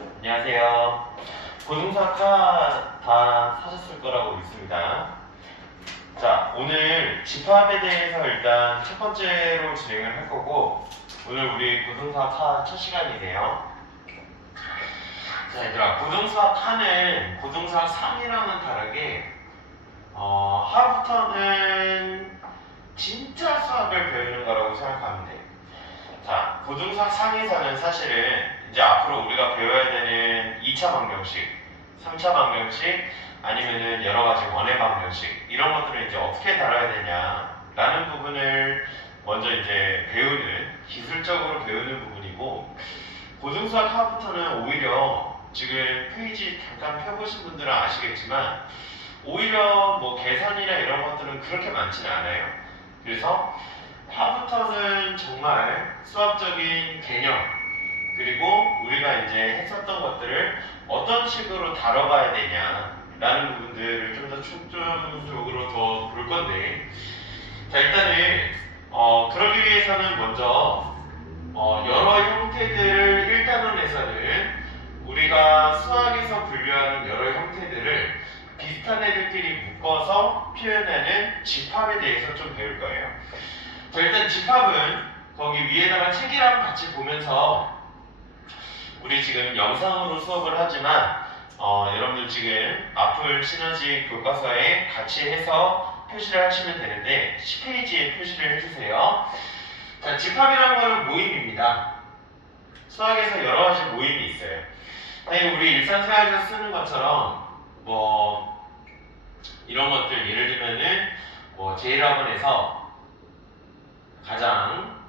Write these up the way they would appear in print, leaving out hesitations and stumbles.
안녕하세요. 고등사 다 사셨을 거라고 믿습니다. 자, 오늘 집합에 대해서 일단 첫 번째로 진행을 할 거고, 오늘 우리 고등사 첫 시간이네요. 자, 얘들아, 고등사 고등사 3이랑은 다르게, 하부터는 진짜 수학을 배우는 거라고 생각하면 돼. 자, 고등사 상에서는 사실은 이제 앞으로 우리가 배워야 되는 2차 방정식, 3차 방정식, 아니면은 여러 가지 원의 방정식, 이런 것들을 이제 어떻게 다뤄야 되냐라는 부분을 먼저 이제 배우는, 기술적으로 배우는 부분이고, 고등수학 하부터는 오히려 지금 페이지 잠깐 펴보신 분들은 아시겠지만, 오히려 뭐 계산이나 이런 것들은 그렇게 많지는 않아요. 그래서 하부터는 정말 수학적인 개념, 그리고 우리가 이제 했었던 것들을 어떤 식으로 다뤄가야 되냐라는 부분들을 좀 더 중점적으로 더 볼 건데, 자, 일단은 그러기 위해서는 먼저 여러 형태들을 1단원에서는 우리가 수학에서 분류하는 여러 형태들을 비슷한 애들끼리 묶어서 표현하는 집합에 대해서 좀 배울 거예요. 자, 일단 집합은 거기 위에다가 책이랑 같이 보면서 우리 지금 영상으로 수업을 하지만 여러분들 지금 앞을 시너지 교과서에 같이 해서 표시를 하시면 되는데 10페이지에 표시를 해주세요. 자, 집합이라는 거는 모임입니다. 수학에서 여러 가지 모임이 있어요. 당연히 우리 일상생활에서 쓰는 것처럼 뭐 이런 것들, 예를 들면은 뭐 제1학원에서 가장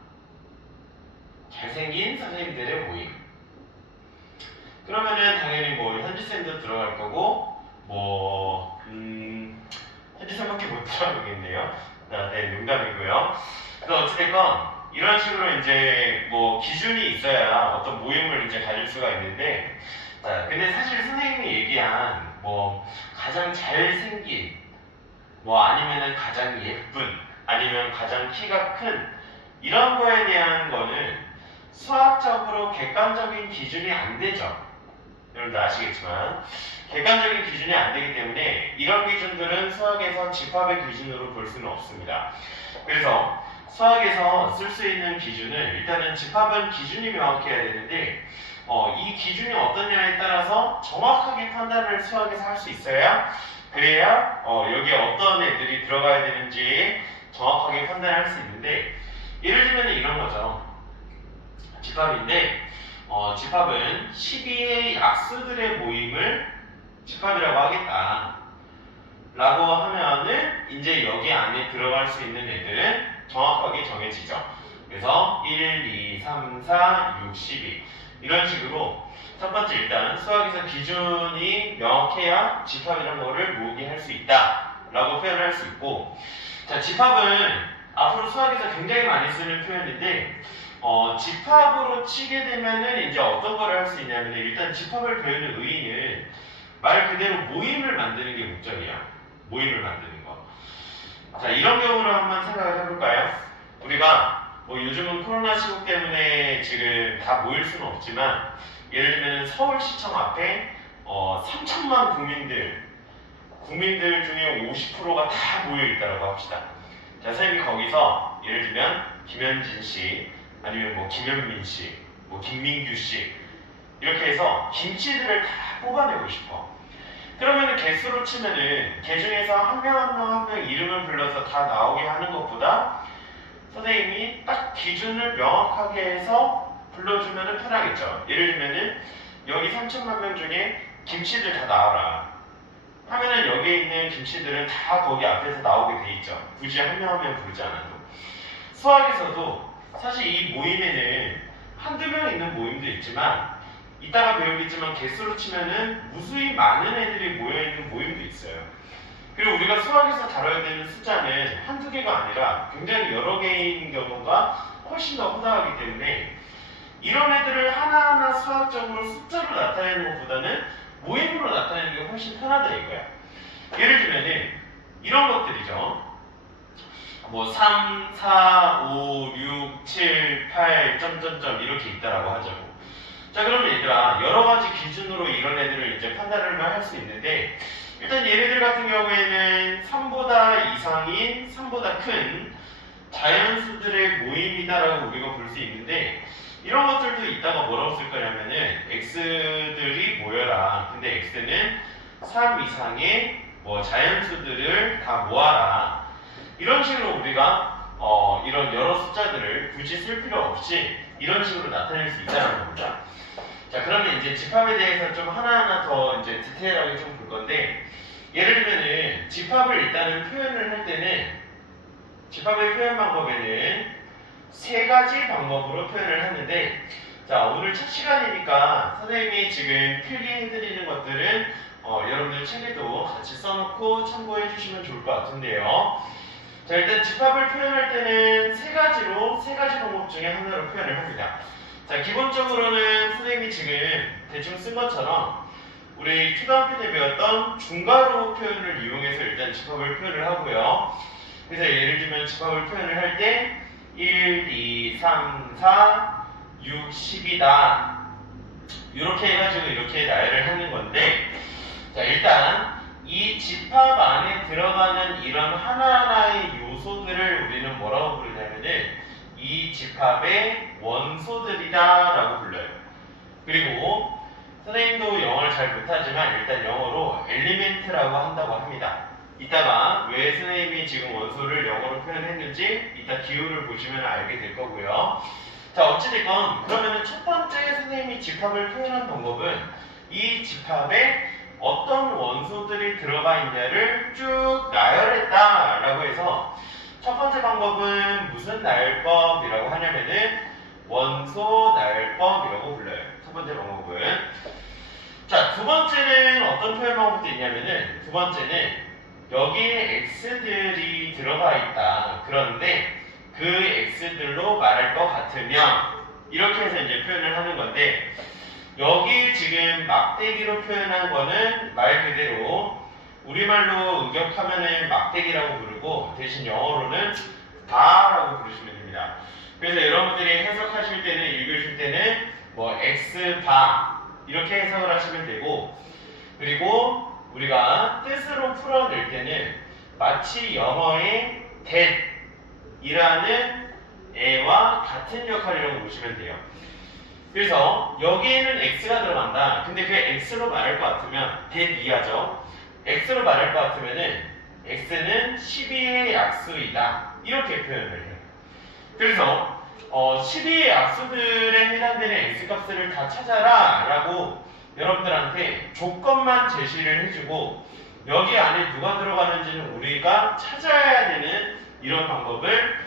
잘생긴 선생님들의 모임, 그러면은 당연히 뭐 현지쌤도 들어갈 거고, 뭐 현지쌤밖에 못 들어가겠네요. 네, 농담이고요. 그래서 어찌됐건 이런 식으로 이제 뭐 기준이 있어야 어떤 모임을 이제 가질 수가 있는데, 자, 근데 사실 선생님이 얘기한 뭐 가장 잘생긴, 뭐 아니면은 가장 예쁜, 아니면 가장 키가 큰, 이런 거에 대한 거는 수학적으로 객관적인 기준이 안 되죠. 여러분들 아시겠지만 객관적인 기준이 안 되기 때문에 이런 기준들은 수학에서 집합의 기준으로 볼 수는 없습니다. 그래서 수학에서 쓸 수 있는 기준은, 일단은 집합은 기준이 명확해야 되는데 이 기준이 어떠냐에 따라서 정확하게 판단을 수학에서 할 수 있어야, 그래야 여기에 어떤 애들이 들어가야 되는지 정확하게 판단할 수 있는데, 예를 들면 이런 거죠. 집합인데 집합은 12의 약수들의 모임을 집합이라고 하겠다 라고 하면은 이제 여기 안에 들어갈 수 있는 애들은 정확하게 정해지죠. 그래서 1, 2, 3, 4, 6, 12 이런 식으로 첫 번째, 일단 수학에서 기준이 명확해야 집합이라는 거를 모으게 할 수 있다 라고 표현할 수 있고, 자, 집합은 앞으로 수학에서 굉장히 많이 쓰는 표현인데 집합으로 치게 되면은 이제 어떤 걸 할 수 있냐면, 일단 집합을 배우는 의의는 말 그대로 모임을 만드는 게 목적이야. 모임을 만드는 거. 자, 이런 경우를 한번 생각을 해볼까요? 우리가 뭐 요즘은 코로나 시국 때문에 지금 다 모일 수는 없지만, 예를 들면 서울시청 앞에 3천만 국민들 중에 50%가 다 모여 있다고 합시다. 자, 선생님이 거기서 예를 들면 김현진 씨, 아니면 뭐 김현민 씨, 뭐 김민규 씨, 이렇게 해서 김치들을 다 뽑아내고 싶어. 그러면은 개수로 치면은 개 중에서 한 명 한 명 이름을 불러서 다 나오게 하는 것보다 선생님이 딱 기준을 명확하게 해서 불러주면은 편하겠죠. 예를 들면은 여기 3천만 명 중에 김치들 다 나와라 하면은 여기에 있는 김치들은 다 거기 앞에서 나오게 돼 있죠. 굳이 한 명 한 명 부르지 않아도. 수학에서도 사실 이 모임에는 한두 명 있는 모임도 있지만, 이따가 배우겠지만 개수로 치면은 무수히 많은 애들이 모여있는 모임도 있어요. 그리고 우리가 수학에서 다뤄야 되는 숫자는 한두 개가 아니라 굉장히 여러 개인 경우가 훨씬 더 허다하기 때문에 이런 애들을 하나하나 수학적으로 숫자로 나타내는 것보다는 모임으로 나타내는 게 훨씬 편하다 이거야. 예를 들면은 이런 것들이죠. 뭐 3, 4, 5, 6, 7, 8, 점점점 이렇게 있다라고 하자고. 자, 그러면 얘들아, 여러 가지 기준으로 이런 애들을 이제 판단을 할 수 있는데, 일단 얘네들 같은 경우에는 3보다 이상인, 3보다 큰 자연수들의 모임이다라고 우리가 볼 수 있는데, 이런 것들도 이따가 뭐라고 쓸 거냐면은, x들이 모여라. 근데 x는 3 이상의 뭐 자연수들을 다 모아라. 이런 식으로 우리가 이런 여러 숫자들을 굳이 쓸 필요 없이 이런 식으로 나타낼 수 있다는 겁니다. 자, 그러면 이제 집합에 대해서 좀 하나하나 더 이제 디테일하게 좀 볼 건데, 예를 들면은 집합을 일단은 표현을 할 때는 집합의 표현 방법에는 세 가지 방법으로 표현을 하는데, 자, 오늘 첫 시간이니까 선생님이 지금 필기해드리는 것들은 여러분들 책에도 같이 써놓고 참고해 주시면 좋을 것 같은데요. 자, 일단 집합을 표현할 때는 세 가지 방법 중에 하나로 표현을 합니다. 자, 기본적으로는 선생님이 지금 대충 쓴 것처럼 우리 초등학교 때 배웠던 중괄호 표현을 이용해서 일단 집합을 표현을 하고요. 그래서 예를 들면 집합을 표현을 할 때 1, 2, 3, 4, 6, 10이다. 이렇게 해가지고 이렇게 나열을 하는 건데, 자, 일단 이 집합 안에 들어가는 이런 하나하나의 요소들을 우리는 뭐라고 부르냐면은 이 집합의 원소들이다 라고 불러요. 그리고 선생님도 영어를 잘 못하지만 일단 영어로 엘리멘트라고 한다고 합니다. 이따가 왜 선생님이 지금 원소를 영어로 표현했는지 이따 기호를 보시면 알게 될 거고요. 자, 어찌됐건 그러면은 첫 번째 선생님이 집합을 표현한 방법은 이 집합에 어떤 원소들이 들어가 있냐를 쭉 나열했다라고 해서, 첫 번째 방법은 무슨 나열법이라고 하냐면은 원소 나열법이라고 불러요. 첫 번째 방법은. 자, 두 번째는 어떤 표현 방법도 있냐면은, 두 번째는 여기에 x들이 들어가 있다. 그런데 그 x들로 말할 것 같으면, 이렇게 해서 이제 표현을 하는 건데, 여기 지금 막대기로 표현한 거는 말 그대로 우리말로 응격하면은 막대기라고 부르고, 대신 영어로는 바라고 부르시면 됩니다. 그래서 여러분들이 해석하실 때는, 읽으실 때는 뭐 x바 이렇게 해석을 하시면 되고, 그리고 우리가 뜻으로 풀어낼 때는 마치 영어의 that이라는 애와 같은 역할이라고 보시면 돼요. 그래서 여기에는 x가 들어간다. 근데 그 x로 말할 것 같으면 that 이하죠. x로 말할 것 같으면은 x는 12의 약수이다. 이렇게 표현을 해요. 그래서 12의 약수들에 해당되는 x값을 다 찾아라 라고 여러분들한테 조건만 제시를 해주고, 여기 안에 누가 들어가는지는 우리가 찾아야 되는 이런 방법을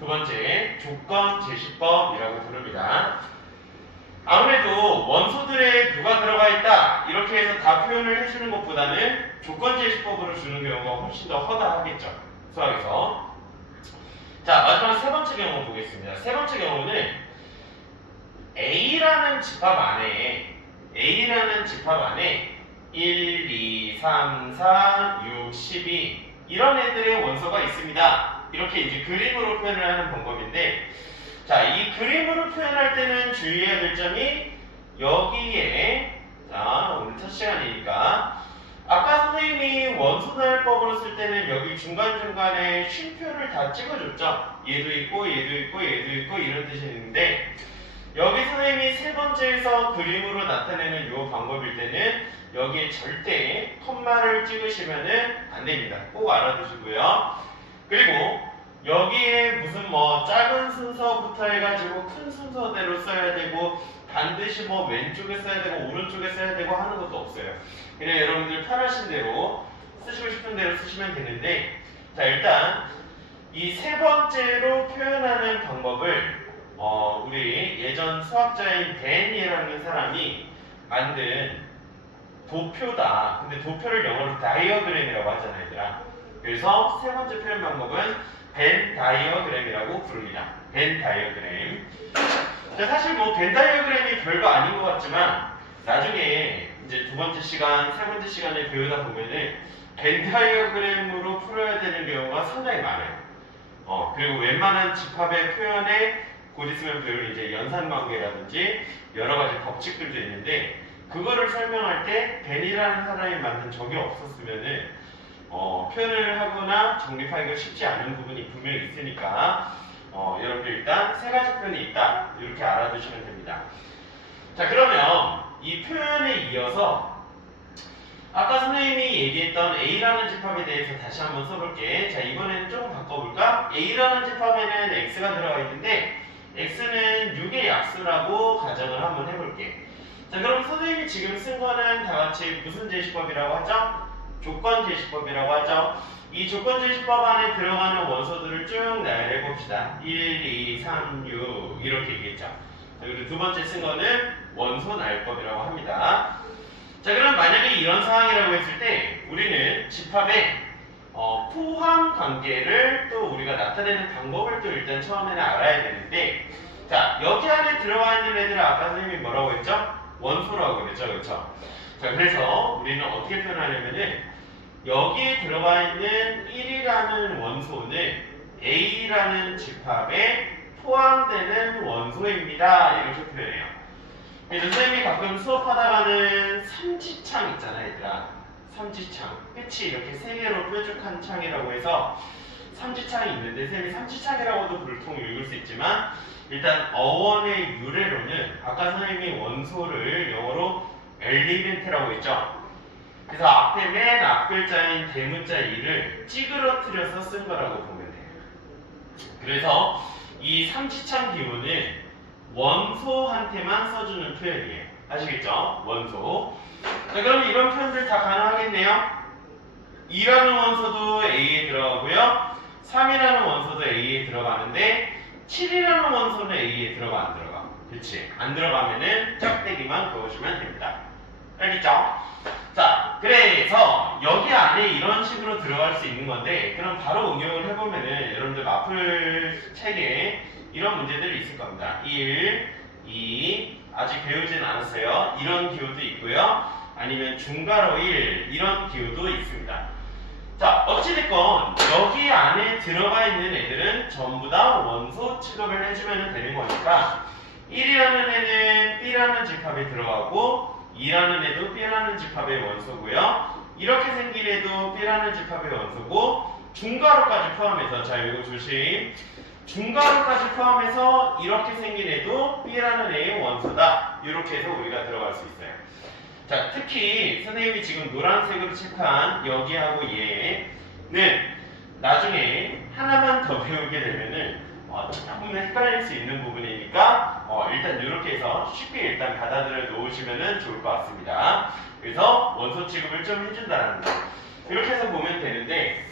두 번째 조건 제시법이라고 부릅니다. 아무래도 원소들에 누가 들어가 있다 이렇게 해서 다 표현을 해주는 것보다는 조건 제시법으로 주는 경우가 훨씬 더 허다하겠죠, 수학에서. 자, 마지막 세 번째 경우 보겠습니다. 세 번째 경우는 A라는 집합 안에 1, 2, 3, 4, 6, 12 이런 애들의 원소가 있습니다. 이렇게 이제 그림으로 표현을 하는 방법인데, 자, 이 그림으로 표현할 때는 주의해야 될 점이 여기에, 자, 오늘 첫 시간이니까 아까 선생님이 원소나열법으로 쓸 때는 여기 중간중간에 쉼표를 다 찍어줬죠. 얘도 있고 얘도 있고 얘도 있고 이런 뜻이 있는데, 여기 선생님이 세 번째에서 그림으로 나타내는 이 방법일 때는 여기에 절대 컴마를 찍으시면은 안 됩니다. 꼭 알아두시고요. 그리고 여기에 무슨 뭐 작은 순서부터 해가지고 큰 순서대로 써야 되고, 반드시 뭐 왼쪽에 써야 되고 오른쪽에 써야 되고 하는 것도 없어요. 그냥 여러분들 편하신 대로 쓰시고 싶은 대로 쓰시면 되는데, 자, 일단 이 세 번째로 표현하는 방법을 우리 예전 수학자인 댄이라는 사람이 만든 도표다. 근데 도표를 영어로 다이어그램이라고 하잖아요, 얘들아. 그래서 세 번째 표현 방법은 벤 다이어그램이라고 부릅니다. 벤 다이어그램. 사실 뭐 벤 다이어그램이 별거 아닌 것 같지만, 나중에 이제 두 번째 시간, 세 번째 시간에 배우다 보면은 벤 다이어그램으로 풀어야 되는 경우가 상당히 많아요. 그리고 웬만한 집합의 표현에 곧 있으면 배울 이제 연산관계라든지 여러 가지 법칙들도 있는데 그거를 설명할 때 벤이라는 사람이 만든 적이 없었으면은 표현을 하거나 정립하기가 쉽지 않은 부분이 분명히 있으니까 여러분들 일단 세 가지 표현이 있다 이렇게 알아두시면 됩니다. 자, 그러면 이 표현에 이어서 아까 선생님이 얘기했던 A라는 집합에 대해서 다시 한번 써볼게. 자, 이번에는 조금 바꿔볼까? A라는 집합에는 X가 들어가 있는데 X는 6의 약수라고 가정을 한번 해볼게. 자, 그럼 선생님이 지금 쓴 거는 다 같이 무슨 제시법이라고 하죠? 조건 제시법이라고 하죠. 이 조건 제시법 안에 들어가는 원소들을 쭉 나열해봅시다. 1, 2, 3, 6 이렇게 얘기했죠. 자, 그리고 두 번째 쓴 거는 원소 나열법이라고 합니다. 자, 그럼 만약에 이런 상황이라고 했을 때 우리는 집합의 포함 관계를 또 우리가 나타내는 방법을 또 일단 처음에는 알아야 되는데, 자, 여기 안에 들어가 있는 애들은 아까 선생님이 뭐라고 했죠? 원소라고 그랬죠, 그렇죠? 자, 그래서 우리는 어떻게 표현하냐면은 여기에 들어가 있는 1이라는 원소는 A라는 집합에 포함되는 원소입니다. 이렇게 표현해요. 그래서 선생님이 가끔 수업하다가는 삼지창 있잖아, 얘들아. 삼지창. 끝이 이렇게 세 개로 뾰족한 창이라고 해서 삼지창이 있는데 선생님이 삼지창이라고도 보통 읽을 수 있지만 일단 어원의 유래로는 아까 선생님이 원소를 영어로 엘리멘트라고 했죠. 그래서 앞에 맨 앞글자인 대문자 2를 찌그러뜨려서 쓴 거라고 보면 돼요. 그래서 이 삼지창 기호는 원소한테만 써주는 표현이에요. 아시겠죠? 원소. 자, 그럼 이런 표현들 다 가능하겠네요. 2라는 원소도 A에 들어가고요. 3이라는 원소도 A에 들어가는데 7이라는 원소는 A에 들어가 안 들어가? 그치? 안 들어가면은 짝대기만 그어주면 됩니다. 알겠죠? 자, 그래서 여기 안에 이런 식으로 들어갈 수 있는 건데 그럼 바로 응용을 해보면은 여러분들 마플 책에 이런 문제들이 있을 겁니다. 1, 2, 아직 배우진 않았어요. 이런 기호도 있고요. 아니면 중괄호 1, 이런 기호도 있습니다. 자, 어찌됐건 여기 안에 들어가 있는 애들은 전부 다 원소 취급을 해주면 되는 거니까 1이라는 애는 B라는 집합에 들어가고 2라는 애도 B라는 집합의 원소고요. 이렇게 생긴 애도 B라는 집합의 원소고 중괄호까지 포함해서 자, 이거 조심. 중괄호까지 포함해서 이렇게 생긴 애도 B라는 애의 원소다. 이렇게 해서 우리가 들어갈 수 있어요. 자, 특히 선생님이 지금 노란색으로 칠한 여기하고 얘는 나중에 하나만 더 배우게 되면은 조금 헷갈릴 수 있는 부분이니까 일단 이렇게 해서 쉽게 일단 받아들여 놓으시면 좋을 것 같습니다. 그래서 원소 취급을 좀 해준다는 거. 이렇게 해서 보면 되는데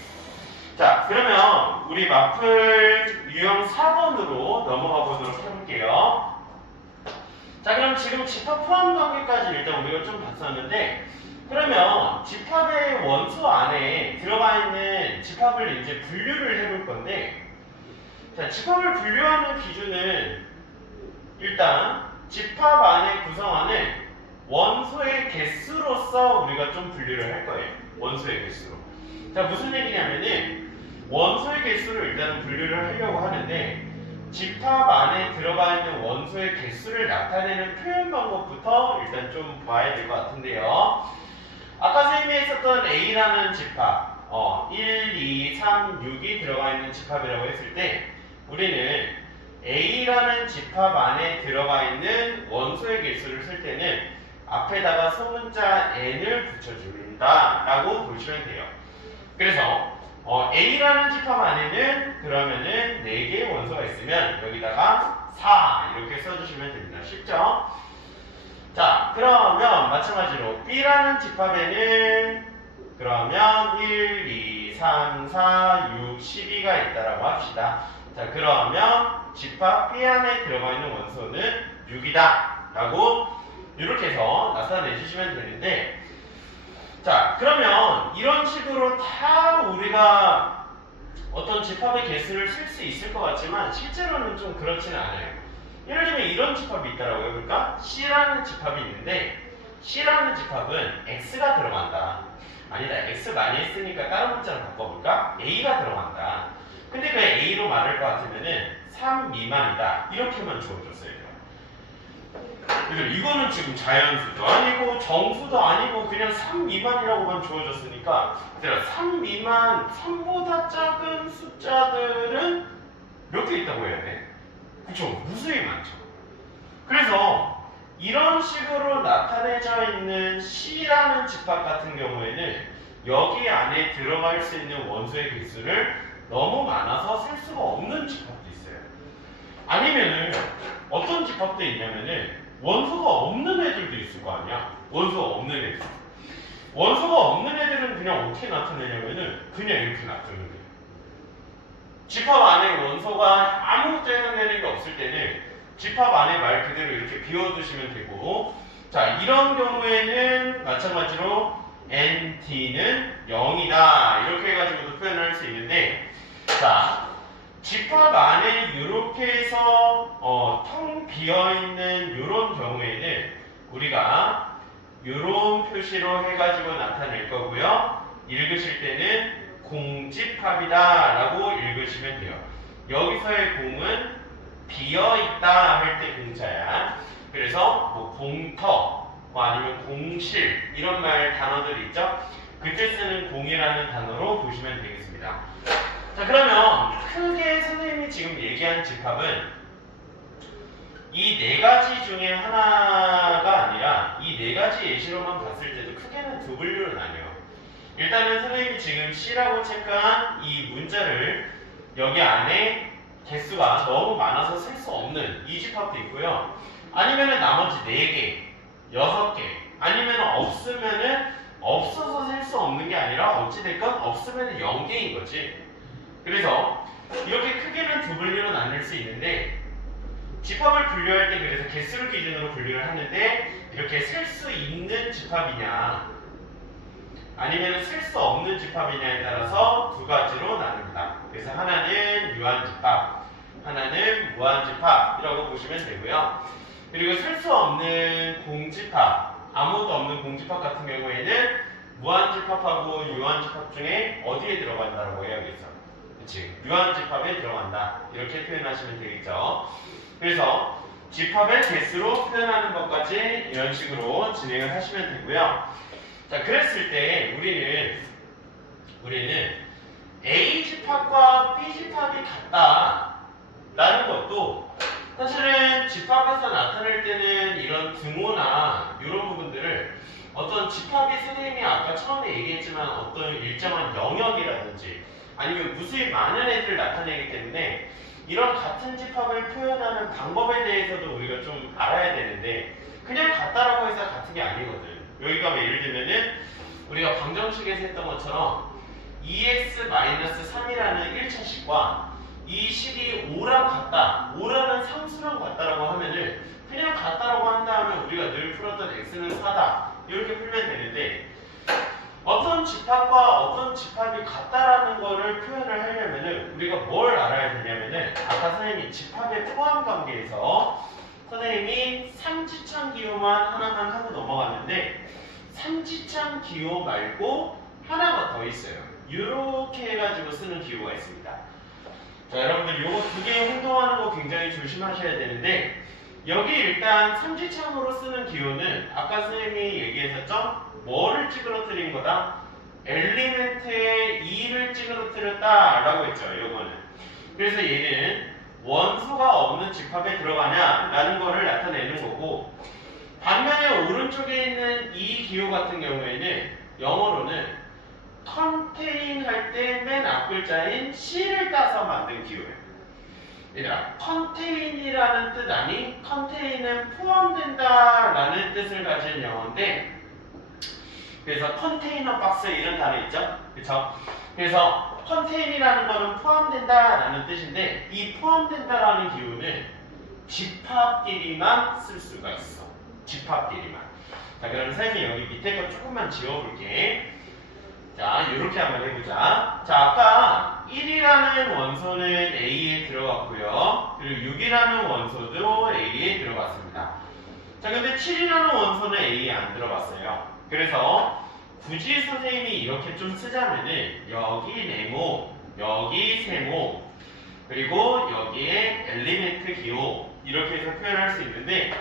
자, 그러면 우리 마플 유형 4번으로 넘어가 보도록 해볼게요. 자, 그럼 지금 집합 포함 관계까지 일단 우리가 좀 봤었는데 그러면 집합의 원소 안에 들어가 있는 집합을 이제 분류를 해볼 건데 자, 집합을 분류하는 기준은 일단 집합 안에 구성하는 원소의 개수로서 우리가 좀 분류를 할 거예요. 원소의 개수로. 자, 무슨 얘기냐면은 원소의 개수를 일단 분류를 하려고 하는데 집합 안에 들어가 있는 원소의 개수를 나타내는 표현 방법부터 일단 좀 봐야 될 것 같은데요. 아까 선생님이 했었던 A라는 집합 1, 2, 3, 6이 들어가 있는 집합이라고 했을 때 우리는 A라는 집합 안에 들어가 있는 원소의 개수를 쓸 때는 앞에다가 소문자 n을 붙여준다 라고 보시면 돼요. 그래서 A라는 집합 안에는 그러면은 4개의 원소가 있으면 여기다가 4 이렇게 써주시면 됩니다. 쉽죠? 자, 그러면 마찬가지로 B라는 집합에는 그러면 1, 2, 3, 4, 6, 12가 있다라고 합시다. 자, 그러면 집합 B 안에 들어가 있는 원소는 6이다 라고 이렇게 해서 나타내 주시면 되는데 자, 그러면 이런 식으로 다 우리가 어떤 집합의 개수를 쓸 수 있을 것 같지만 실제로는 좀 그렇지는 않아요. 예를 들면 이런 집합이 있다라고 해볼까? C라는 집합이 있는데 C라는 집합은 X가 들어간다. 아니다, X 많이 했으니까 다른 문자로 바꿔볼까? A가 들어간다. 근데 그 A로 말할 것 같으면은 3 미만이다. 이렇게만 주어졌어요. 그래서 이거는 지금 자연수도 아니고 정수도 아니고 그냥 3 미만이라고만 주어졌으니까 3 미만, 3보다 작은 숫자들은 몇 개 있다고 해야 돼? 그쵸? 무수히 많죠. 그래서 이런 식으로 나타내져 있는 C라는 집합 같은 경우에는 여기 안에 들어갈 수 있는 원소의 개수를 너무 많아서 셀 수가 없는 집합도 있어요. 아니면은 어떤 집합도 있냐면은 원소가 없는 애들도 있을 거 아니야? 원소가 없는 애들. 원소가 없는 애들은 그냥 어떻게 나타내냐면은 그냥 이렇게 나타내는 거예요. 집합 안에 원소가 아무것도 해당되는 게 없을 때는 집합 안에 말 그대로 이렇게 비워두시면 되고, 자, 이런 경우에는 마찬가지로 NT는 0이다. 이렇게 해가지고도 표현을 할 수 있는데, 자, 집합 안에 이렇게 해서 텅 비어있는 이런 경우에는 우리가 이런 표시로 해가지고 나타낼 거고요. 읽으실 때는 공집합이다 라고 읽으시면 돼요. 여기서의 공은 비어있다 할 때 공자야. 그래서 뭐 공터 아니면 공실 이런 말 단어들이 있죠. 그때 쓰는 공이라는 단어로 보시면 되겠습니다. 자, 그러면 크게 선생님이 지금 얘기한 집합은 이 네 가지 중에 하나가 아니라 이 네 가지 예시로만 봤을 때도 크게는 두 분류로 나뉘어요. 일단은 선생님이 지금 C라고 체크한 이 문자를 여기 안에 개수가 너무 많아서 셀 수 없는 이 집합도 있고요. 아니면은 나머지 4개, 6개, 아니면 없으면은 없어서 셀 수 없는 게 아니라 어찌됐건 없으면은 0개인 거지. 그래서 이렇게 크게는 두 분류로 나눌 수 있는데 집합을 분류할 때 그래서 개수를 기준으로 분류를 하는데 이렇게 셀 수 있는 집합이냐 아니면 셀 수 없는 집합이냐에 따라서 두 가지로 나눕니다. 그래서 하나는 유한집합, 하나는 무한집합이라고 보시면 되고요. 그리고 셀 수 없는 공집합, 아무것도 없는 공집합 같은 경우에는 무한집합하고 유한집합 중에 어디에 들어간다라고 해야겠어? 그치? 유한집합에 들어간다. 이렇게 표현하시면 되겠죠. 그래서 집합의 개수로 표현하는 것까지 이런 식으로 진행을 하시면 되고요. 자, 그랬을 때 우리는 A 집합과 B 집합이 같다라는 것도 사실은 집합에서 나타낼 때는 이런 등호나 이런 부분들을 어떤 집합이 선생님이 아까 처음에 얘기했지만 어떤 일정한 영역이라든지 아니면 무수히 많은 애들을 나타내기 때문에 이런 같은 집합을 표현하는 방법에 대해서도 우리가 좀 알아야 되는데 그냥 같다라고 해서 같은 게 아니거든. 여기가 예를 들면은 우리가 방정식에서 했던 것처럼 2x-3이라는 1차식과 이 식이 5랑 같다, 5라는 상수랑 같다라고 하면은 그냥 같다라고 한 다음에 우리가 늘 풀었던 x는 4다 이렇게 풀면 되는데 어떤 집합과 어떤 집합이 같다라는 거를 표현을 하려면은 우리가 뭘 알아야 되냐면은 아까 선생님이 집합의 포함 관계에서 선생님이 삼지창 기호만 하나만 하고 넘어갔는데 삼지창 기호 말고 하나가 더 있어요. 이렇게 해가지고 쓰는 기호가 있습니다. 자, 여러분들 요거 두 개 혼동하는 거 굉장히 조심하셔야 되는데 여기 일단 삼지창으로 쓰는 기호는 아까 선생님이 얘기했었죠? 뭐를 찌그러뜨린 거다? 엘리멘트의 2를 찌그러뜨렸다 라고 했죠. 요거는. 그래서 얘는 원소가 없는 집합에 들어가냐 라는 거를 나타내는 거고 반면에 오른쪽에 있는 이 기호 같은 경우에는 영어로는 contain 할 때 맨 앞글자인 C를 따서 만든 기호예요. 얘들아, contain이라는 뜻 아니? contain은 포함된다 라는 뜻을 가진 영어인데 그래서 컨테이너 박스 이런 단어 있죠? 그쵸? 그래서 contain이라는 거는 포함된다 라는 뜻인데 이 포함된다라는 기호는 집합끼리만 쓸 수가 있어. 집합끼리만. 자, 그럼 선생님이 여기 밑에 거 조금만 지워볼게. 자, 이렇게 한번 해보자. 자, 아까 1이라는 원소는 A에 들어갔고요. 그리고 6이라는 원소도 A에 들어갔습니다. 자, 근데 7이라는 원소는 A에 안 들어갔어요. 그래서 굳이 선생님이 이렇게 좀 쓰자면은 여기 네모, 여기 세모, 그리고 여기에 엘리멘트 기호 이렇게 해서 표현할 수 있는데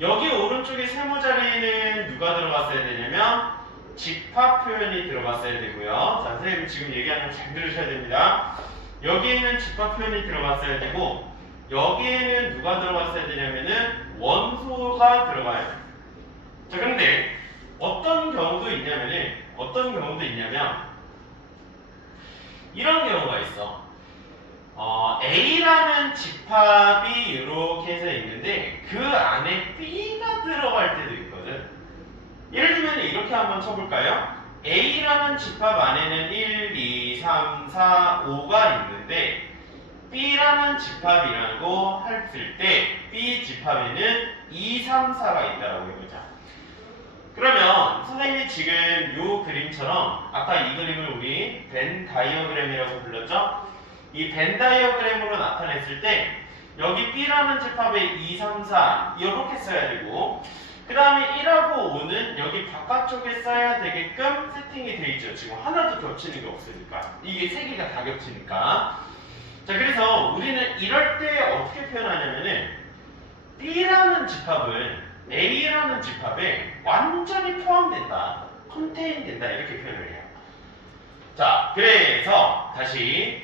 여기 오른쪽에 세모 자리에는 누가 들어갔어야 되냐면 집합 표현이 들어갔어야 되고요. 자, 선생님 지금 얘기하는 거 잘 들으셔야 됩니다. 여기에는 집합 표현이 들어갔어야 되고 여기에는 누가 들어갔어야 되냐면은 원소가 들어가야 돼요. 자, 근데 어떤 경우도 있냐면 이런 경우가 있어. A라는 집합이 이렇게 해서 있는데 그 안에 B가 들어갈 때도 있거든. 예를 들면 이렇게 한번 쳐볼까요? A라는 집합 안에는 1, 2, 3, 4, 5가 있는데 B라는 집합이라고 했을 때 B 집합에는 2, 3, 4가 있다라고 해보자. 그러면 선생님이 지금 이 그림처럼 아까 이 그림을 우리 벤 다이어그램이라고 불렀죠? 이 벤 다이어그램으로 나타냈을 때 여기 B라는 집합에 2, 3, 4 이렇게 써야 되고 그 다음에 1하고 5는 여기 바깥쪽에 써야 되게끔 세팅이 되어 있죠. 지금 하나도 겹치는 게 없으니까 이게 세 개가 다 겹치니까. 자, 그래서 우리는 이럴 때 어떻게 표현하냐면은 B라는 집합은 A라는 집합에 완전히 포함된다, 컨테인 된다 이렇게 표현을 해요. 자, 그래서 다시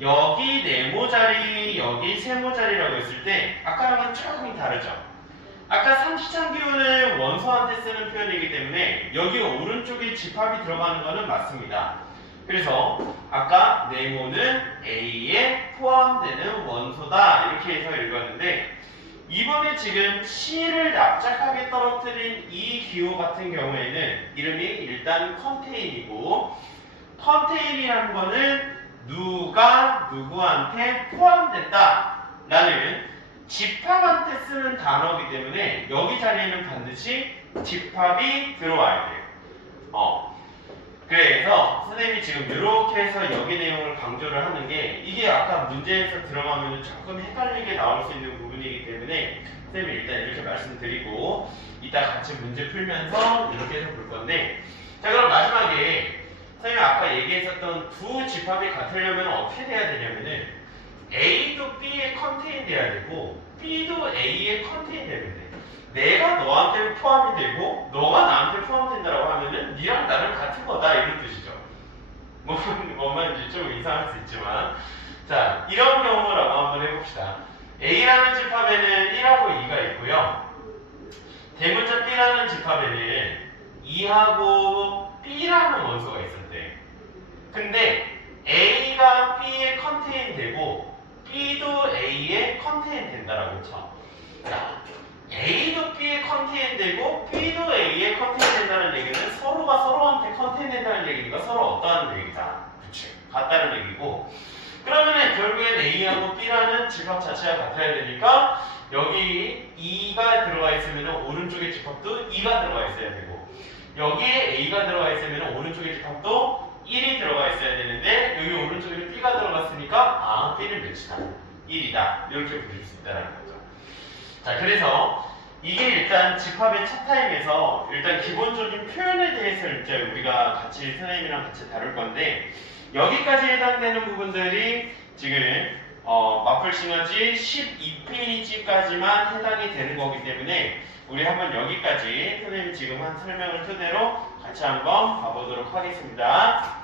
여기 네모 자리, 여기 세모 자리라고 했을 때 아까랑은 조금 다르죠. 아까 삼시창 기호는 원소한테 쓰는 표현이기 때문에 여기 오른쪽에 집합이 들어가는 거는 맞습니다. 그래서 아까 네모는 A에 포함되는 원소다 이렇게 해서 읽었는데 이번에 지금 C를 납작하게 떨어뜨린 이 기호 같은 경우에는 이름이 일단 컨테인이고 컨테인이라는 거는 누가 누구한테 포함됐다 라는 집합한테 쓰는 단어이기 때문에 여기 자리에는 반드시 집합이 들어와야 돼요. 그래서 선생님이 지금 이렇게 해서 여기 내용을 강조를 하는 게 이게 아까 문제에서 들어가면 조금 헷갈리게 나올 수 있는 부분이기 때문에 선생님이 일단 이렇게 말씀드리고 이따 같이 문제 풀면서 이렇게 해서 볼 건데 자, 그럼 마지막에 선생님이 아까 얘기했었던 두 집합이 같으려면 어떻게 돼야 되냐면은 A도 B에 컨테인 돼야 되고 B도 A에 컨테인 되면 돼. 내가 너한테 포함이 되고 너가 나한테 포함된다고 하면은 니랑 나랑 같은 거다 이런 뜻이죠. 뭔가 이제 좀 이상할 수 있지만 자, 이런 경우라고 한번 해봅시다. A라는 집합에는 1하고 2가 있고요. 대문자 B라는 집합에는 2하고 B라는 원소가 있었대. 근데 A가 B에 컨테인 되고 B도 A에 컨테인 된다라고 쳐. 자, A도 B에 컨테인 되고 B도 A에 컨테인 된다는 얘기는 서로가 서로한테 컨테인 된다는 얘기니까 서로 어떠한 얘기다. 그치? 같다는 얘기고 그러면은 결국엔 A하고 B라는 집합 자체가 같아야 되니까 여기 2가 들어가 있으면 오른쪽의 집합도 2가 들어가 있어야 되고 여기에 A가 들어가 있으면 오른쪽의 집합도 1이 들어가 있어야 되는데 여기 오른쪽에 B가 들어갔으니까 B는 몇이다? 1이다. 이렇게 부를 수 있다는 거죠. 자, 그래서 이게 일단 집합의 첫 타임에서 일단 기본적인 표현에 대해서 이제 우리가 같이 선생님이랑 같이 다룰 건데 여기까지 해당되는 부분들이 지금 마플 시너지 12페이지까지만 해당이 되는 거기 때문에 우리 한번 여기까지 선생님이 지금 한 설명을 토대로 같이 한번 봐보도록 하겠습니다.